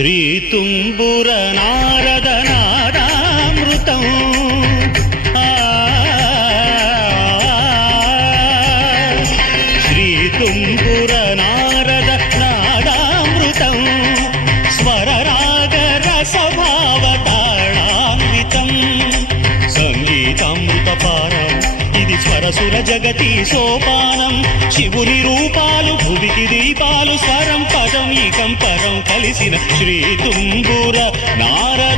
శ్రీతుంబుర నారద నాదామృతం శ్రీతుంబుర నారద నాదామృతం స్వరరాగ రసభావతాళాన్వితం సంగీతామృతపానం ఇది స్వరసుర జగతి సోపానం శివుని రూపాలు భువికి దీపాలు స్వరం పదం ఈకం పరం కలిసిన శ్రీతుంబుర నారద